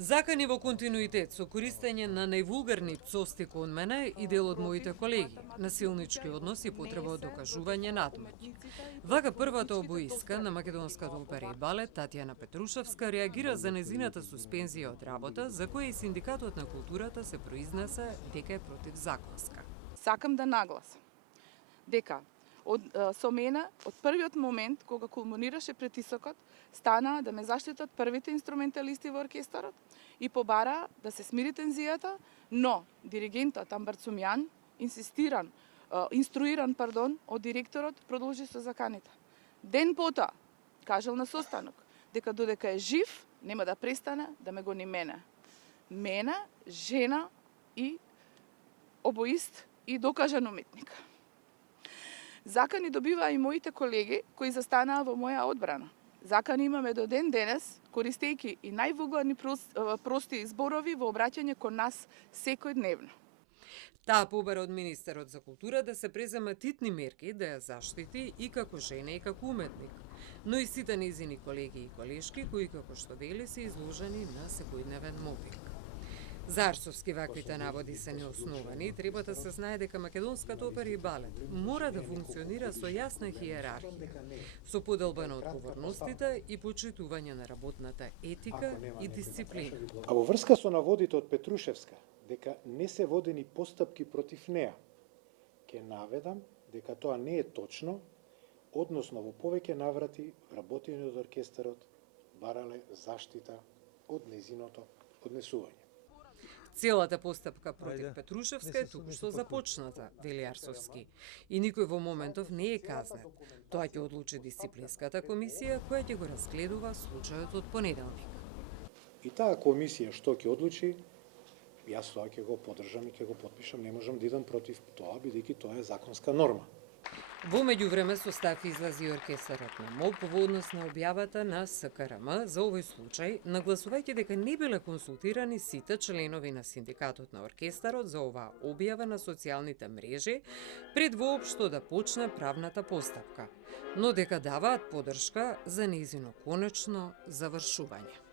Закани во континуитет со користење на највулгарни пцовсти кон мене и дел од моите колеги, насилнички односи и потреба од докажување надмоќ. Вака првата обоиска на македонската опера и балет Татјана Петрушевска реагира за незината суспензија од работа, за која и Синдикатот на културата се произнесе дека е противзаконска. Сакам да нагласам дека со мене од првиот момент кога кулминираше притисокот, стана да ме заштитат првите инструменталисти во оркестарот и побара да се смири тензијата, но диригентот Амбарцумјан инструиран од директорот продолжи со заканите. Ден потоа кажал на состанок дека додека е жив нема да престане да ме гони мене. Мене, жена и обоист и докажан уметник. Закани добиваа и моите колеги кои застанаа во моја одбрана. Закани имаме до ден денес, користејќи и највулгарни прости зборови во обраќање кон нас секојдневно. Таа побара од министерот за култура да се преземат итни мерки да ја заштити и како жена и како уметник, но и сите незини колеги и колешки кои, како што вели, се изложени на секојдневен мобинг. За Арсовски ваквите наводи се неосновани и треба да се знае дека македонската опера и балет мора да функционира со јасна хиерархија, со поделба на одговорностите и почитување на работната етика и дисциплина. А во врска со наводите од Петрушевска, дека не се водени постапки против неа, ќе наведам дека тоа не е точно, односно во повеќе наврати работени од оркестарот барале заштита од незиното однесување. Целата постапка против Петрушевска е току-што започната, вели Арсовски, и никој во моментов не е казнет. Тоа ќе одлучи дисциплинската комисија, која ќе го разгледува случајот од понеделник. И таа комисија што ќе одлучи, јас тоа ќе го поддржам и ќе го потпишам, не можам да идам против тоа, бидејќи тоа е законска норма. Во меѓувреме состав излази и оркестарот на МОБ во однос на објавата на СКРМ за овој случај, нагласувајќи дека не биле консултирани сите членови на Синдикатот на оркестарот за оваа објава на социјалните мрежи пред воопшто да почне правната постапка, но дека даваат поддршка за нејзино конечно завршување.